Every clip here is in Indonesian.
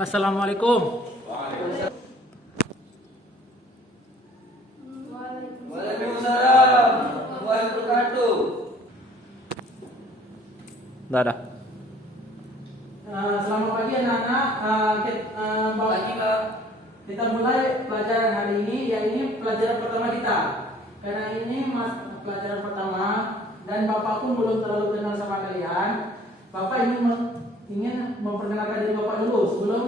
Assalamualaikum. Waalaikumsalam warahmatullahi wabarakatuh. Dah. Selamat pagi anak-anak. Kita mulai pelajaran hari ini, yaitu pelajaran pertama kita. Karena ini pelajaran pertama dan Bapak pun belum terlalu kenal sama kalian. Bapak ingin memperkenalkan diri Bapak dulu sebelum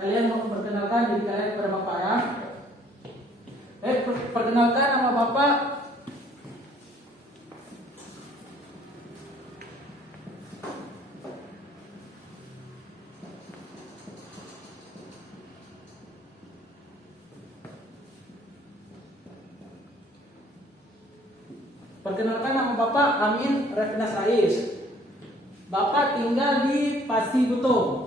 kalian memperkenalkan diri kalian kepada Bapak ya. Perkenalkan nama Bapak. Perkenalkan nama Bapak Amin Revina Rais. Bapak tinggal di Pasi Butung.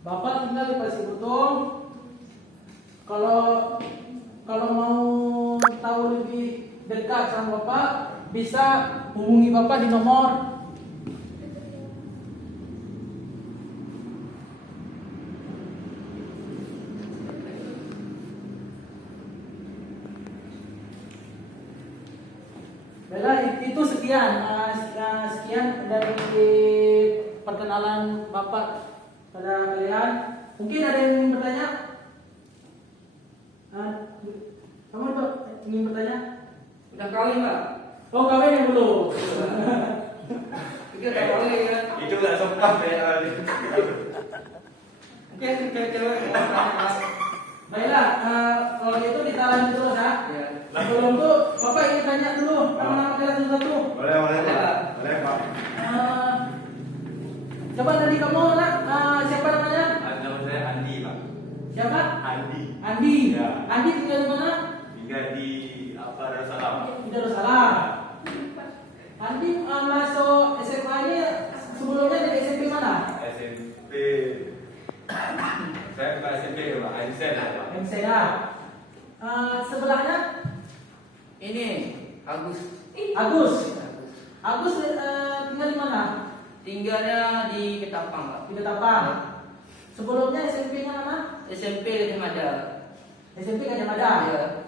Bapak tinggal di Pasi Butung. Kalau mau tahu lebih dekat sama Bapak, bisa hubungi Bapak di nomor itu sekian dari perkenalan Bapak pada kalian. Mungkin ada yang ingin bertanya? Kamu ingin bertanya? Udah kawin Pak? Oh, kawin yang belum. Itu udah kawin ya? Itu nggak sempat ya. Oke, cewek mau tanya. Baiklah, kalau gitu kita lanjut terus ya. Ya. Sebelum itu, Bapak ingin tanya dulu nama-nama kalian satu-satu. Boleh Pak. Boleh Pak. Coba tadi kamu nak siapa namanya? Nama saya Andi Pak. Siapa? Andi. Andi. Ya. Andi tinggal di mana? Tinggal di Darussalam. Di Darussalam. Andi masuk SMA ini sebelumnya dari SMP mana? SMP. Saya bukan SMP Pak. Einstein Pak. MCA. Sebelahnya Ini Agus. Agus. Agus tinggal di mana? Tinggalnya di Ketapang Pak. Di Ketapang. Sebelumnya SMP-nya mana? SMP Gajah Mada. SMP Gajah Mada. Ya.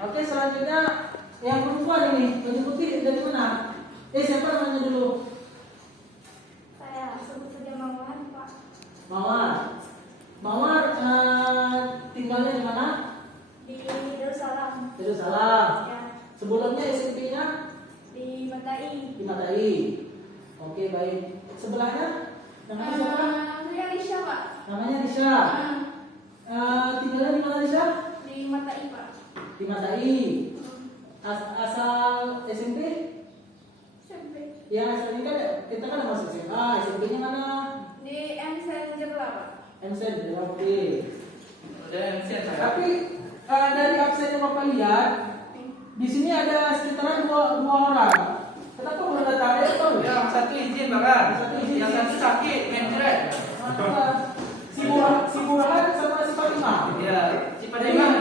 Oke, selanjutnya yang perempuan ini, mengikuti dari mana? Siapa namanya dulu? Saya sebut saja Mawar, Pak. Mawar. Mawar tinggalnya di mana? Di Darussalam. Darussalam. Ya. Sebelumnya SMP-nya Di Matai. di Matai. Oke, baik. Sebelahnya namanya siapa? Saya Risha, Pak. Namanya Risha. Tinggalnya di mana Risha? Di Matai, Pak. Di Matai. Asal SMP? SMP. Ya, asal ini kan kita kan masuk SMA. SMP-nya mana? Di MSN Jebla, Pak. MC. Oke. Dan saya. Tapi dari absen yang Bapak lihat, di sini ada sekitaran dua orang. Kenapa belum datang? Yang satu izin Pak. Satu izin. Yang satu sakit, mencret. Si Burhan sama si Fatimah. Ya, si Fatimah.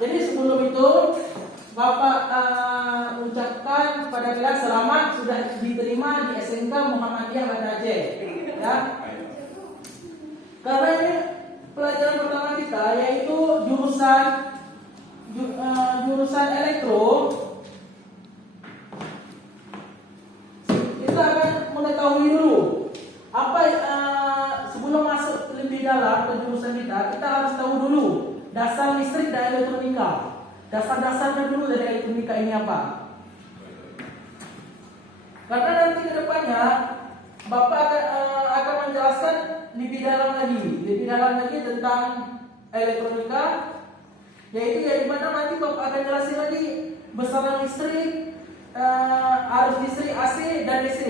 Jadi sebelum itu Bapak ucapkan kepada kalian selamat sudah diterima di SMK Muhammadiyah Banda Aceh. Ya. Karena ini pelajaran pertama kita yaitu jurusan elektro. Kita akan mengetahui dulu apa sebelum masuk lebih dalam ke jurusan kita harus tahu dulu dasar listrik dan elektronika. Dasar-dasarnya dulu dari elektronika ini apa? Karena nanti ke depannya Bapak akan menjelaskan lebih dalam lagi tentang elektronika, yaitu ya dimana nanti Bapak akan jelasin lagi besaran listrik, arus listrik AC dan DC.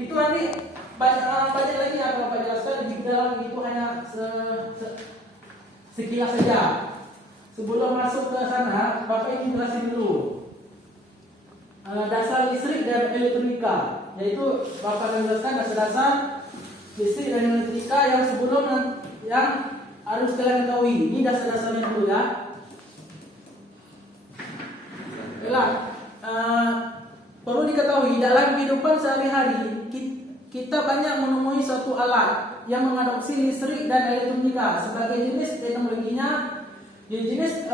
Itu nanti banyak lagi yang akan Bapak jelaskan lebih dalam, itu hanya sekilas saja. Sebelum masuk ke sana, Bapak ingin jelasin dulu. dasar listrik dan elektronika, yaitu Bapak akan jelaskan dasar-dasar listrik dan elektronika yang harus kalian ketahui. Ini dasar-dasarnya dulu ya. Baiklah, perlu diketahui dalam kehidupan sehari-hari kita banyak menemui suatu alat yang mengadopsi listrik dan elektronika sebagai jenis teknologinya. Jenis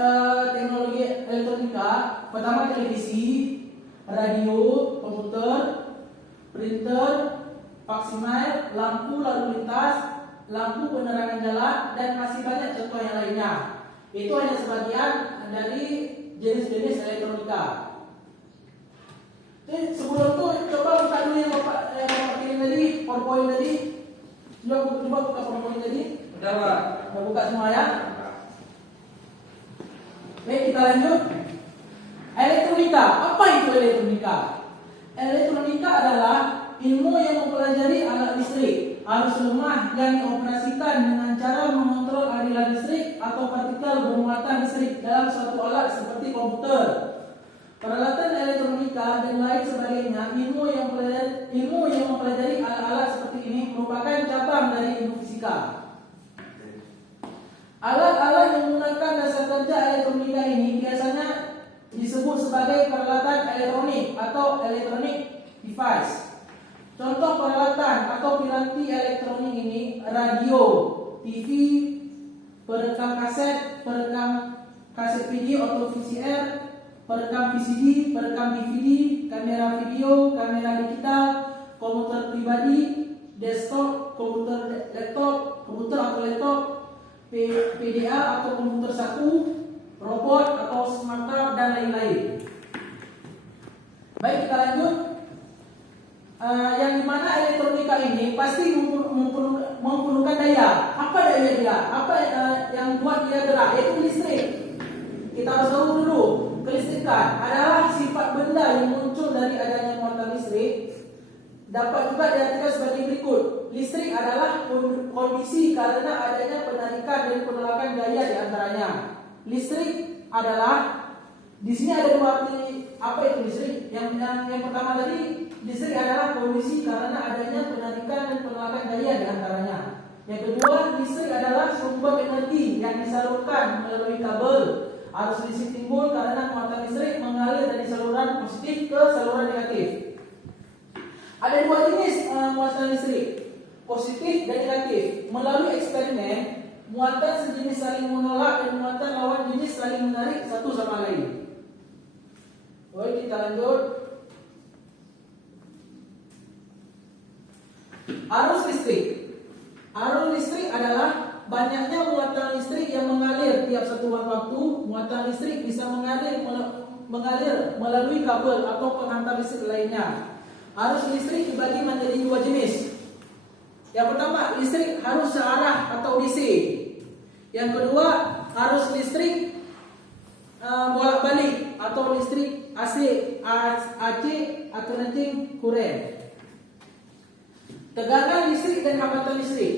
teknologi elektronika pertama televisi, radio, komputer, printer, faksimiler, lampu lalu lintas, lampu penerangan jalan, dan masih banyak contoh yang lainnya. Itu hanya sebagian dari jenis-jenis elektronika. Jadi sebelum itu coba buka dulu yang Bapak kirim tadi, PowerPoint tadi. Coba buka PowerPoint tadi. Udah Pak. Kita buka semua ya. Baik, kita lanjut. Elektronika. Apa itu elektronika? Elektronika adalah ilmu yang mempelajari alat listrik, arus lemah yang dioperasikan dengan cara mengontrol aliran listrik atau partikel bermuatan listrik dalam suatu alat seperti komputer, peralatan elektronika, dan lain sebagainya. Ilmu yang mempelajari alat-alat seperti ini merupakan cabang dari ilmu fisika. Alat-alat yang menggunakan dasar kerja elektronika ini biasanya disebut sebagai peralatan elektronik atau electronic device. Contoh peralatan atau piranti elektronik ini radio, TV, perekam kaset video atau VCR, perekam VCD, perekam DVD, kamera video, kamera digital, komputer pribadi, desktop, komputer atau laptop, PDA atau komputer saku, robot atau smart card, dan lain-lain. Baik, kita lanjut. Yang dimana elektronika ini pasti memerlukan daya. Apa daya dia? Apa yang buat dia gerak? Yaitu listrik. Kita harus tahu dulu, kelistrikan adalah sifat benda yang muncul dari adanya muatan listrik. Dapat juga diartikan sebagai berikut. Listrik adalah kondisi karena adanya penarikan dan penolakan daya di antaranya. Listrik adalah, di sini ada dua arti. Apa itu listrik? Yang pertama tadi, listrik adalah kondisi karena adanya penarikan dan penolakan daya di antaranya. Yang kedua, listrik adalah sumber energi yang disalurkan melalui kabel. Arus listrik timbul karena muatan listrik mengalir dari saluran positif ke saluran negatif. Ada dua jenis muatan listrik, positif dan negatif. Melalui eksperimen, muatan sejenis saling menolak dan muatan lawan jenis saling menarik satu sama lain. Baik, kita lanjut. Arus listrik. Arus listrik adalah banyaknya muatan listrik yang mengalir tiap satuan waktu. Muatan listrik bisa mengalir melalui kabel atau penghantar listrik lainnya. Arus listrik dibagi menjadi dua jenis. Yang pertama, listrik arus searah atau DC. Yang kedua, arus listrik bolak-balik atau listrik AC alternating current. Tegangan listrik dan hambatan listrik.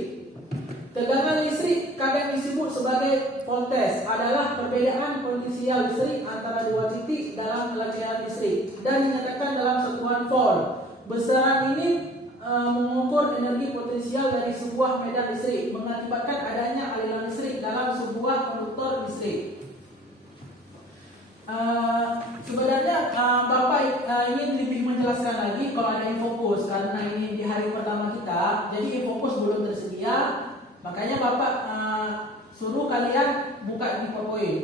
Tegangan listrik kadang disebut sebagai voltage, adalah perbedaan potensial listrik antara dua titik dalam kelangsungan listrik dan dinyatakan dalam satuan volt. Besaran ini mengukur energi potensial dari sebuah medan listrik, mengakibatkan adanya aliran listrik dalam sebuah konduktor listrik. Sebenarnya Bapak ingin lebih menjelaskan lagi kalau ada infokus, karena ini di hari pertama kita, jadi infokus belum tersedia, makanya Bapak suruh kalian buka di PowerPoint.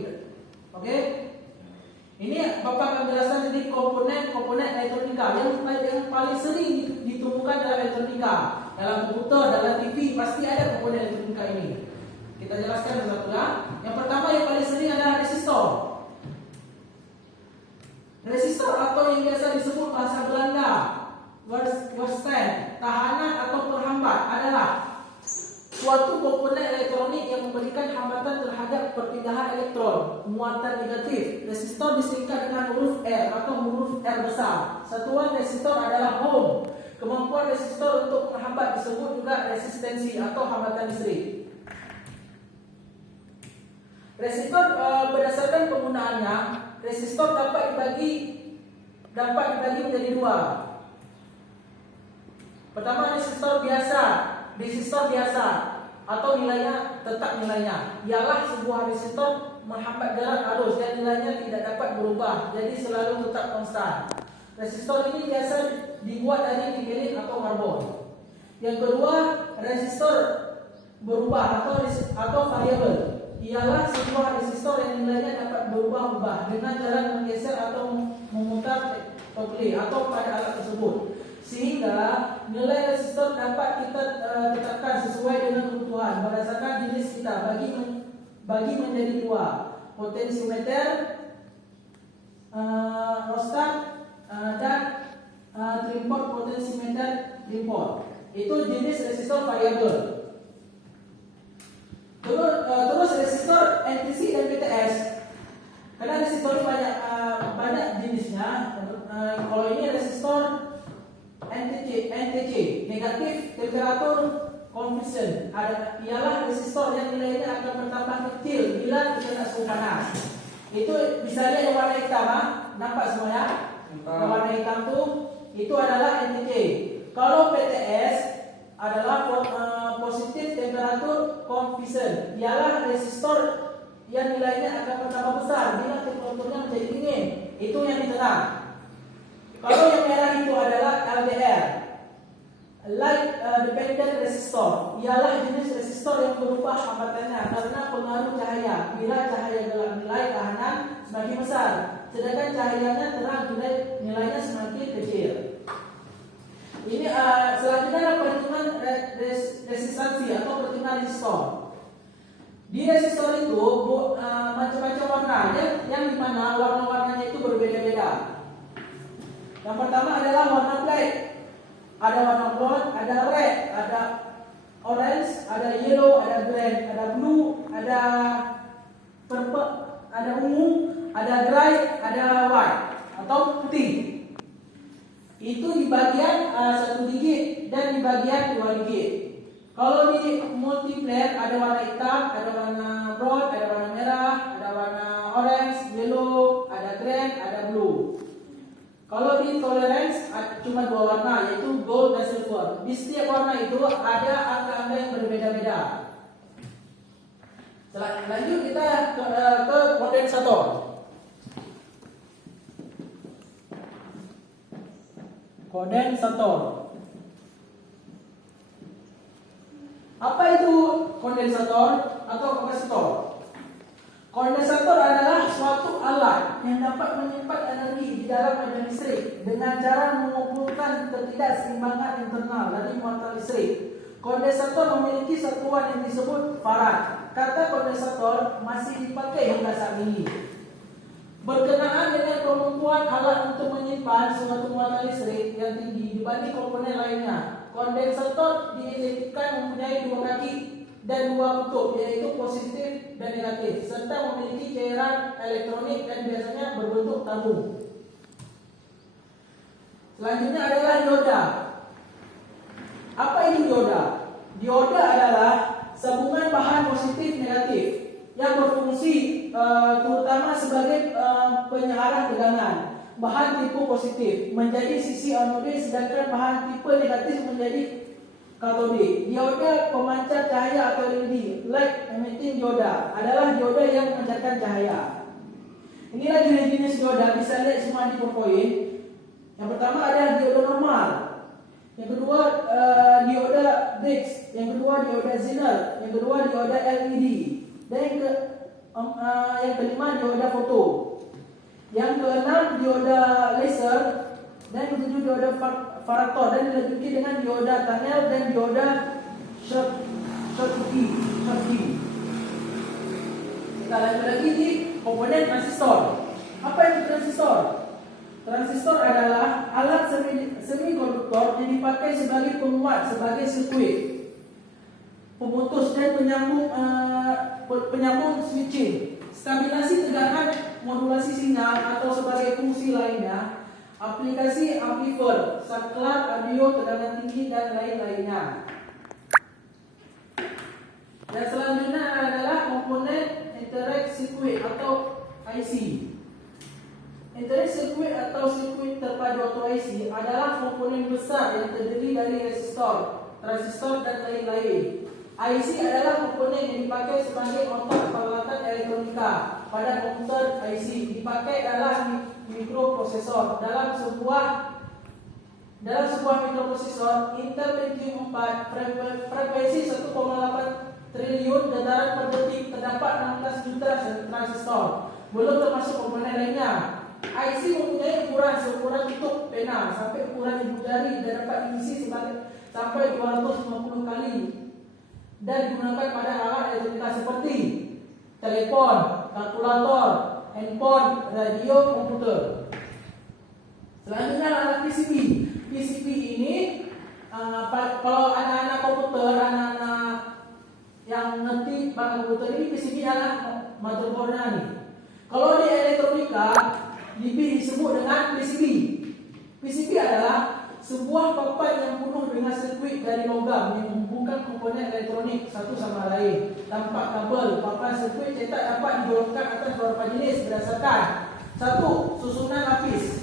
Oke? Ini Bapak akan jelaskan jadi komponen elektronika yang paling sering ditemukan dalam elektronika, dalam komputer, dalam TV, pasti ada komponen elektronika ini. Kita jelaskan satu ya. Yang pertama yang paling sering adalah resistor. Resistor atau yang biasa disebut bahasa Belanda weerstand, tahanan atau penghambat, adalah suatu komponen elektronik yang memberikan hambatan terhadap perpindahan elektron muatan negatif. Resistor disingkat dengan huruf R atau huruf R besar. Satuan resistor adalah ohm. Kemampuan resistor untuk menghambat disebut juga resistensi atau hambatan listrik. Resistor berdasarkan penggunaannya, resistor dapat dibagi dapat dibagi menjadi dua. Pertama, resistor biasa atau nilainya tetap nilainya ialah sebuah resistor menghambat jarak arus dan nilainya tidak dapat berubah, jadi selalu tetap konstan. Resistor ini biasa dibuat dari nikelin atau karbon. Yang kedua, resistor berubah atau variabel ialah sebuah resistor yang nilainya dapat berubah-ubah dengan cara menggeser atau memutar toggle atau pada alat tersebut, sehingga nilai resistor dapat kita tetapkan sesuai dengan kebutuhan berdasarkan jenis kita bagi menjadi dua: potensiometer, rostat, dan trimpot potensiometer trimpot. Itu jenis resistor variabel. Terus resistor NTC dan PTS. Karena resistor ini banyak jenisnya. Kalau ini resistor NTC, negatif temperatur conversion, ialah resistor yang nilainya akan bertambah kecil bila terkena suhu panas. Itu misalnya yang warna hitam, nampak semuanya? Yang warna hitam itu adalah NTC. Kalau PTS adalah positif temperatur conversion, ialah resistor yang nilainya akan bertambah besar bila temperaturnya menjadi dingin. Itu yang di tengah. Kalau yang merah itu adalah LDR, light dependent resistor, ialah jenis resistor yang berubah hambatannya karena pengaruh cahaya. Bila cahaya gelap, nilai tahanan semakin besar, sedangkan cahayanya terang, nilainya semakin kecil. Ini selanjutnya adalah perhitungan resistansi atau perhitungan resistor. Di resistor itu macam-macam warna, yang dimana warna-warnanya itu berbeda-beda. Yang pertama adalah warna black, ada warna brown, ada red, ada orange, ada yellow, ada green, ada blue, ada purple, ada ungu, ada gray, ada white atau putih. Itu di bagian 1 digit dan di bagian 2 digit. Kalau di multiplayer ada warna hitam, ada warna brown, ada warna merah, ada warna orange, yellow, ada green, ada blue. Kalau di tolerance cuma 2 warna, yaitu gold dan silver. Di setiap warna itu ada angka-angka yang berbeda-beda. Lanjut kita ke kondensator. Kondensator. Apa itu kondensator atau kapasitor? Kondensator adalah suatu alat yang dapat menyimpan energi di dalam medan listrik dengan cara mengumpulkan ketidakseimbangan internal dari muatan listrik. Kondensator memiliki satuan yang disebut farad. Kata kondensator masih dipakai hingga saat ini. Berkenaan dengan kemampuan alat untuk menyimpan suatu muatan listrik yang tinggi dibanding komponen lainnya, kondensator diidentikan mempunyai 2 kaki dan 2 kutub, yaitu positif dan negatif, serta memiliki cairan elektronik dan biasanya berbentuk tabung. Selanjutnya adalah dioda. Apa itu dioda? Dioda adalah sambungan bahan positif negatif yang berfungsi terutama sebagai penyearah tegangan. Bahan tipe positif menjadi sisi anode, sedangkan bahan tipe negatif menjadi katode. Dioda pemancar cahaya atau LED, light emitting dioda, adalah dioda yang memancarkan cahaya. Inilah jenis-jenis dioda, bisa lihat semua di PowerPoint. Yang pertama adalah dioda normal, yang kedua dioda Briggs, yang kedua dioda Zener, yang kedua dioda LED, dan yang kelima dioda foto, yang keenam dioda laser, dan yang ketujuh dioda Farator, dan dilanjutkan dengan dioda tunnel dan dioda Schottky. Kita lanjut lagi di komponen transistor. Apa itu transistor? Transistor adalah alat semikonduktor yang dipakai sebagai penguat, sebagai sirkuit, pemutus dan penyambung switching, stabilisasi tegangan, modulasi sinyal atau sebagai fungsi lainnya, aplikasi amplifier, saklar audio tegangan tinggi dan lain-lainnya. Dan selanjutnya adalah komponen interact circuit atau IC. Internet circuit atau sirkuit terpadu atau IC adalah komponen besar yang terdiri dari resistor, transistor dan lain-lain. IC adalah komponen yang dipakai sebagai otak peralatan elektronika. Pada komputer, IC dipakai dalam mikroprosesor. Dalam sebuah mikroprosesor Intel Pentium 4 frekuensi 1,8 triliun dataran per detik terdapat 16 juta transistor. Belum termasuk komponen lainnya. IC mempunyai ukuran seukuran tutup pena sampai ukuran ibu jari dan dapat diisi sampai 250 kali dan digunakan pada alat elektronika seperti telepon, kalkulator, handphone, radio, komputer. Selanjutnya alat PCB. PCB ini kalau anak-anak komputer, anak-anak yang ngerti bahasa komputer ini, PCB adalah motherboardnya nih. Kalau di elektronika disebut dengan PCB. PCB adalah sebuah papan yang penuh dengan sirkuit dari logam yang menghubungkan komponen elektronik satu sama lain. Tanpa kabel, papan sirkuit cetak dapat digolongkan atas beberapa jenis berdasarkan satu, susunan lapis.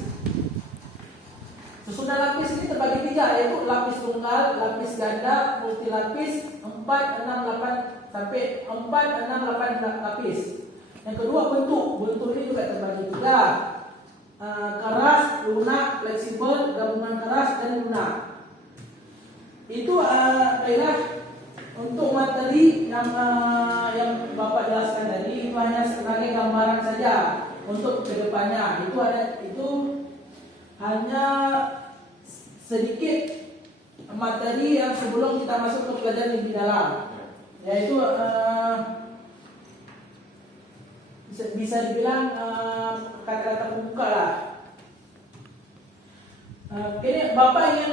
Susunan lapis ini terbagi tiga, yaitu lapis tunggal, lapis ganda, multilapis, 4, 6, 8 sampai 4, 6, 8 lapis. Yang kedua, bentuk ini juga terbagi tiga, keras, lunak, fleksibel, gabungan keras dan lunak. Itu adalah untuk materi yang Bapak jelaskan tadi. Itu hanya sebagai gambaran saja untuk kedepannya. Itu hanya sedikit materi yang sebelum kita masuk ke pelajaran lebih dalam, yaitu bisa dibilang kata-kata pembuka lah. Ini Bapak ingin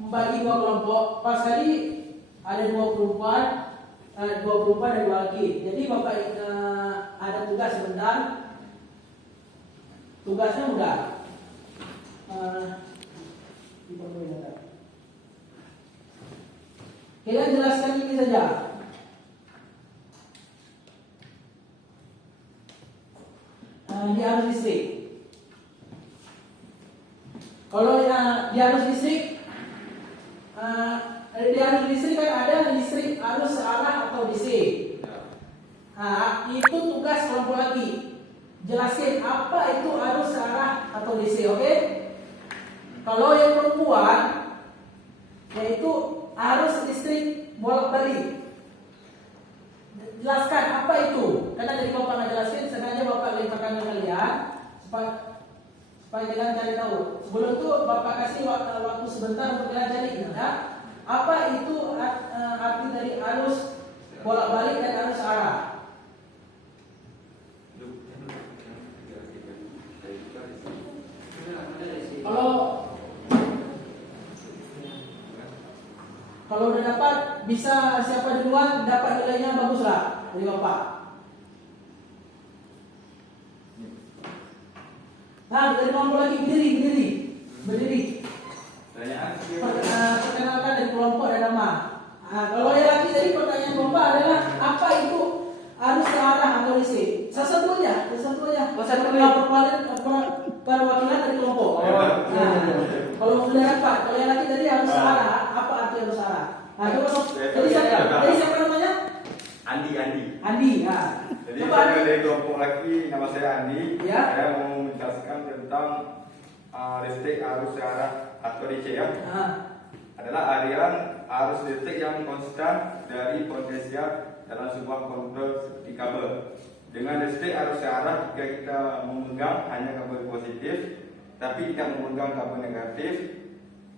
membagi dua kelompok. Pas kali ada dua perempuan dan dua laki. Jadi Bapak ada tugas sebentar. Tugasnya mudah. Kalian jelaskan ini saja. Di arus listrik. Kalau di arus listrik, kan ada listrik arus searah atau DC. Itu tugas kelompok lagi. Jelasin apa itu arus searah atau DC, oke? Kalau yang perempuan, yaitu arus listrik bolak-balik. Jelaskan apa itu? Karena dari Bapak nggak jelasin, sengaja Bapak lemparkan ke kalian supaya kalian cari tahu. Sebelum itu Bapak kasih waktu sebentar untuk kalian cari. Apa itu arti dari arus bolak-balik dan arus arah? Kalau udah dapat, bisa siapa duluan dapat nilainya bagus lah dari Bapak. Nah, dari kelompok lagi berdiri. Perkenalkan dari kelompok dan nama. Kalau yang laki tadi pertanyaan Bapak adalah apa itu arus searah atau DC? Satu aja. Perwakilan dari kelompok. Kalau sudah dapat, kalau yang laki tadi harus searah, apa arti harus searah? Jadi siapa namanya? Andi. Jadi saya dari kelompok laki, nama saya Andi. Ya. Saya mau menjelaskan tentang listrik arus searah atau DC ya. Adalah aliran arus listrik yang konstan dari potensial dalam sebuah kontaktor seperti kabel. Dengan listrik arus searah, jika kita memegang hanya kabel positif, tapi tidak memegang kabel negatif,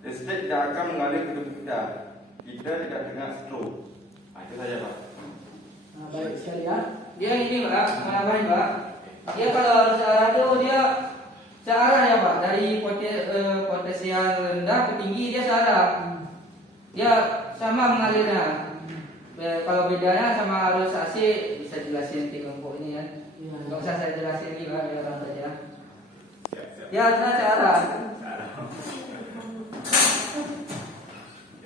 listrik tidak akan mengalir ke tubuh kita. Kita tidak kena stroke. Itu saja, Pak. Baik sekali ya. Dia ini Pak, menambahin Pak. Dia kalau arus searah itu dia searah ya Pak, dari potensial rendah ke tinggi dia searah. Dia sama mengalirnya. Kalau bedanya sama arus AC bisa jelasin di kelompok ini ya. Nggak usah saya jelasin lagi Pak, biar orang saja. Ya, searah.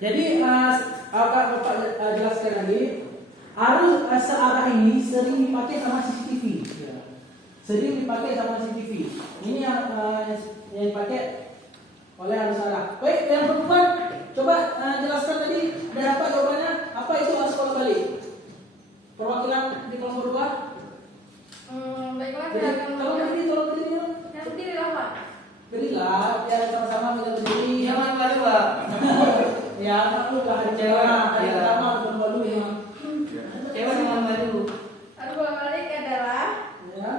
Jadi akan Bapak jelaskan lagi. Arus searah ini sering dipakai sama CCTV. sering dipakai sama CCTV. Ini yang dipakai oleh arus arah. Baik, yang perempuan coba jelaskan tadi dan apa jawabannya? Apa itu arus bola balik? Perwakilan di kelompok 2. Baiklah, Jadi, saya akan tolong berdiri. yang berdiri lah Pak. Berilah, biar sama-sama kita berdiri. Jangan malu Pak. Ya, malu lah hari Cewek. hari Ya. pertama bukan malu ya. Cewek jangan malu. Arus bola balik adalah Ya.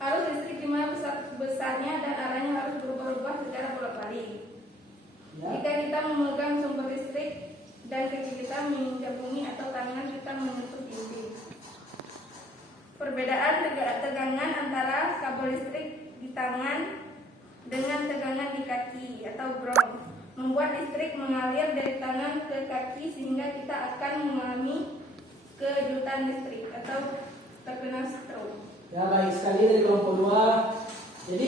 arus listrik di mana besarnya dan arahnya harus berubah-ubah secara bolak-balik. Ya. Jika kita memegang sumber listrik dan kaki kita menginjak bumi atau tangan kita menyentuh dinding. Perbedaan tegangan antara kabel listrik di tangan dengan tegangan di kaki atau ground membuat listrik mengalir dari tangan ke kaki sehingga kita akan mengalami kejutan listrik atau terkena stroke. Ya, baik sekali dari kelompok 2. Jadi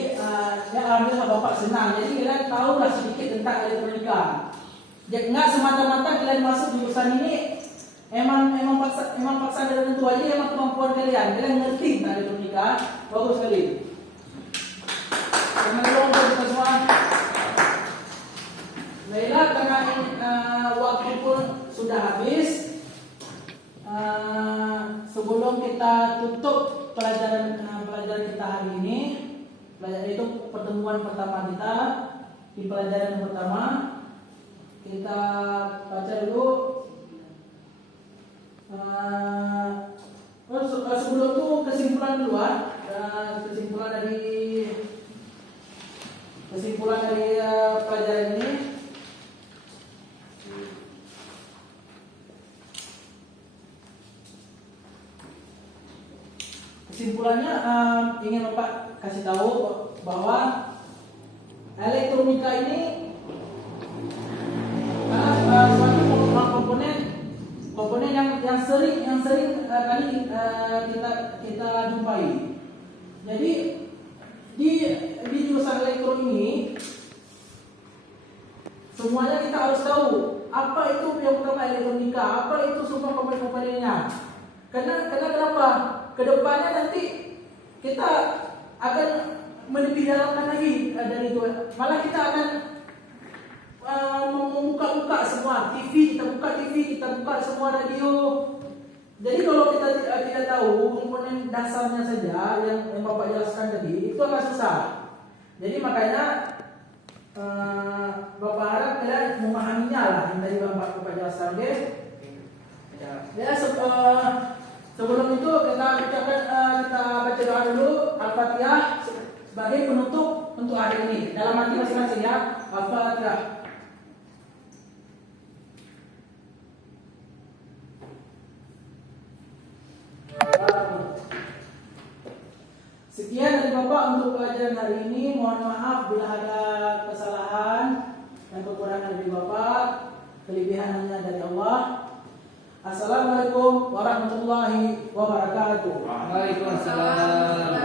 ya alhamdulillah Bapak senang. Jadi kalian tahu lah sedikit tentang elektronika. Jadi nggak semata-mata kalian masuk jurusan ini emang paksa dari tentu aja emang kemampuan kalian. Kalian ngerti tentang elektronika. Bagus sekali. Terima kasih untuk kita semua. Baiklah, karena waktu pun sudah habis. Sebelum kita tutup pelajaran kita hari ini, itu pertemuan pertama kita di pelajaran yang pertama, kita baca dulu. Sebelum itu kesimpulan dulu, kesimpulan dari pelajaran ini. Kesimpulannya ingin Bapak kasih tahu bahwa elektronika ini suatu komponen yang sering kali kita jumpai. Jadi di jurusan elektro ini semuanya kita harus tahu apa itu yang pertama elektronika, apa itu semua komponen-komponennya. Karena kenapa? Kedepannya nanti kita akan lebih dalamkan lagi dari itu. Malah kita akan membuka semua TV, kita buka semua radio. Jadi kalau kita tidak tahu komponen dasarnya saja yang Bapak jelaskan tadi, itu agak susah. Jadi makanya Bapak harap kalian memahaminya lah yang tadi Bapak jelaskan, oke? Ya, sebelum itu kita baca doa dulu Al-Fatihah sebagai penutup untuk hari ini. Dalam hati masing-masing ya. Al-Fatihah. Sekian dari Bapak untuk pelajaran hari ini. Mohon maaf bila ada kesalahan dan kekurangan dari Bapak. Kelebihan hanya dari Allah. Assalamualaikum warahmatullahi wabarakatuh. Waalaikumsalam.